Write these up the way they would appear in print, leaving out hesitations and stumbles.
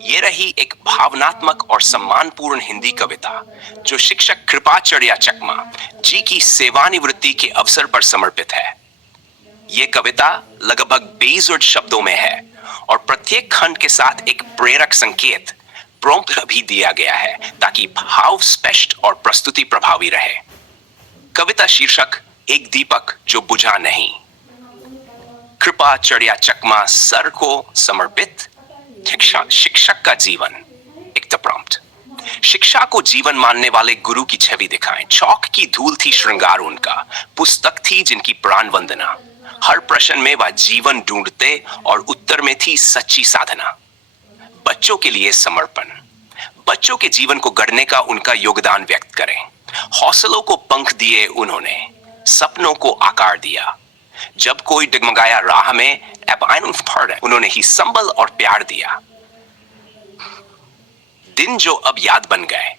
ये रही एक भावनात्मक और सम्मानपूर्ण हिंदी कविता जो शिक्षक कृपाचार्य चकमा जी की सेवानिवृत्ति के अवसर पर समर्पित है। ये कविता लगभग 20 शब्दों में है और प्रत्येक खंड के साथ एक प्रेरक संकेत प्रॉम्प्ट भी दिया गया है ताकि भाव स्पष्ट और प्रस्तुति प्रभावी रहे। कविता शीर्षक एक दीपक जो बुझा नहीं। कृपाचार्य चकमा सर को समर्पित शिक्षक का जीवन। एक प्रॉम्प्ट। शिक्षा को जीवन मानने वाले गुरु की छवि दिखाएं। चौक की धूल थी श्रृंगार उनका, पुस्तक थी जिनकी प्राण वंदना। हर प्रश्न में वह जीवन ढूंढते और उत्तर में थी सच्ची साधना। बच्चों के लिए समर्पण। बच्चों के जीवन को गढ़ने का उनका योगदान व्यक्त करें। हौसलों को पंख दिए उन्होंने, सपनों को आकार दिया। जब कोई डगमगाया राह में उन्होंने ही संबल और प्यार दिया। दिन जो अब याद बन गए।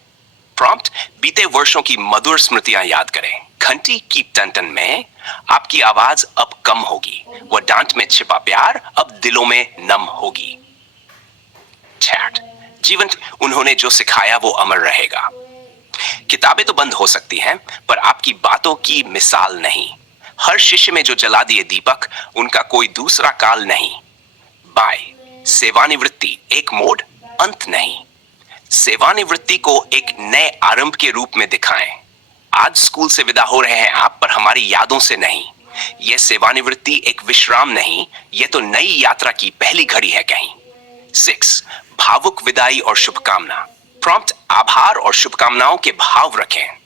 प्रॉम्प्ट। बीते वर्षों की मधुर स्मृतियां याद करें। घंटी की टन-टन में आपकी आवाज अब कम होगी। वह डांट में छिपा प्यार अब दिलों में नम होगी। चैट। जीवन उन्होंने जो सिखाया वो अमर रहेगा। किताबें तो बंद हो सकती हैं, पर आपकी बातों की मिसाल नहीं। हर शिष्य में जो जला दिए दीपक, उनका कोई दूसरा काल नहीं। बाय। सेवानिवृत्ति एक मोड़, अंत नहीं। सेवानिवृत्ति को एक नए आरंभ के रूप में दिखाएं। आज स्कूल से विदा हो रहे हैं आप, पर हमारी यादों से नहीं। यह सेवानिवृत्ति एक विश्राम नहीं, यह तो नई यात्रा की पहली घड़ी है कहीं। 6। भावुक विदाई और शुभकामना। प्रॉम्प्ट। आभार और शुभकामनाओं के भाव रखें।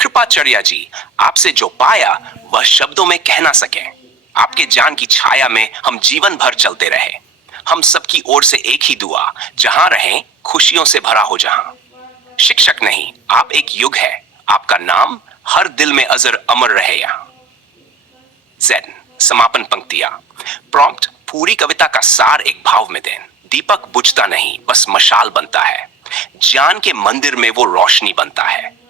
कृपाचार्य जी, आपसे जो पाया वह शब्दों में कह ना सके। आपके जान की छाया में हम जीवन भर चलते रहे। हम सबकी ओर से एक ही दुआ, जहां रहें खुशियों से भरा हो जहां। शिक्षक नहीं, आप एक युग है। आपका नाम हर दिल में अजर अमर रहे यहां। Z। समापन पंक्तियां। प्रॉम्प्ट। पूरी कविता का सार एक भाव में दें। दीपक बुझता नहीं, बस मशाल बनता है। ज्ञान के मंदिर में वो रोशनी बनता है।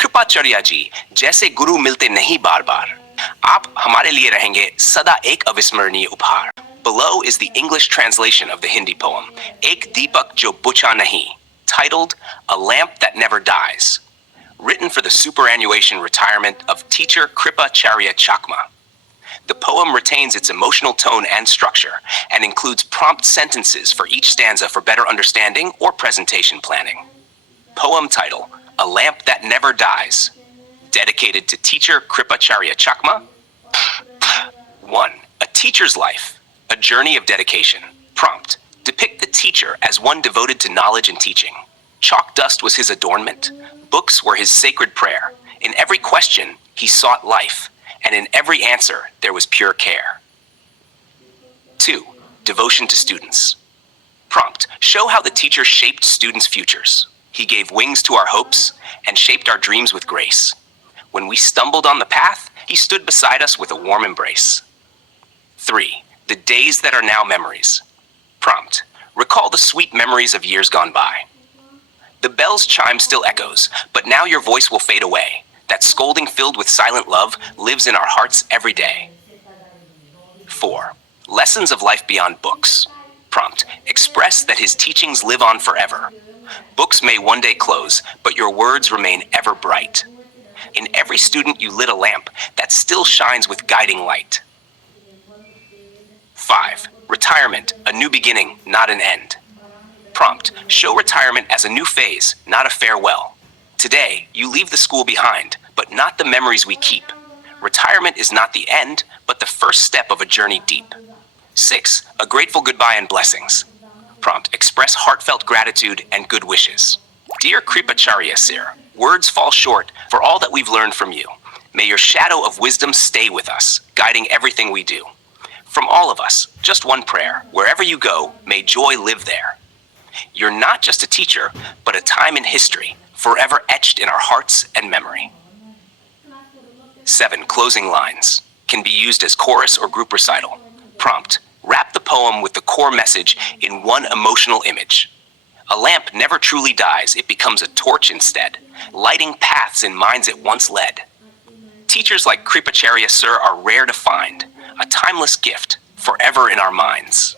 कृपाचार्य जी, जैसे गुरु मिलते नहीं बार बार, आप हमारे लिए रहेंगे सदा एक अविस्मरणीय उपहार। Below is the English translation of the Hindi poem, एक दीपक जो बुझा नहीं, titled A Lamp That Never Dies, written for the superannuation retirement of teacher Kripacharya Chakma. The poem retains its emotional tone and structure and includes prompt sentences for each stanza for better understanding or presentation planning. Poem title, A Lamp That Never Dies, dedicated to teacher Kripacharya Chakma. 1. A teacher's life, a journey of dedication. Prompt. Depict the teacher as one devoted to knowledge and teaching. Chalk dust was his adornment. Books were his sacred prayer. In every question, he sought life, and in every answer, there was pure care. 2. Devotion to students. Prompt. Show how the teacher shaped students' futures. He gave wings to our hopes and shaped our dreams with grace. When we stumbled on the path, he stood beside us with a warm embrace. 3. The days that are now memories. Prompt. Recall the sweet memories of years gone by. The bell's chime still echoes, but now your voice will fade away. That scolding filled with silent love lives in our hearts every day. 4. Lessons of life beyond books. Prompt. Express that his teachings live on forever. Books may one day close, but your words remain ever bright. In every student you lit a lamp that still shines with guiding light. 5. Retirement, a new beginning, not an end. Prompt. Show retirement as a new phase, not a farewell. Today, you leave the school behind, but not the memories we keep. Retirement is not the end, but the first step of a journey deep. 6. A grateful goodbye and blessings. Prompt. Express heartfelt gratitude and good wishes. Dear Kripacharya Sir, words fall short for all that we've learned from you. May your shadow of wisdom stay with us, guiding everything we do. From all of us, just one prayer. Wherever you go, may joy live there. You're not just a teacher, but a time in history, forever etched in our hearts and memory. 7. Closing lines. Can be used as chorus or group recital. Prompt. Wrap the poem with the core message in one emotional image. A lamp never truly dies, it becomes a torch instead, lighting paths in minds it once led. Teachers like Kripacharya Sir are rare to find, a timeless gift, forever in our minds.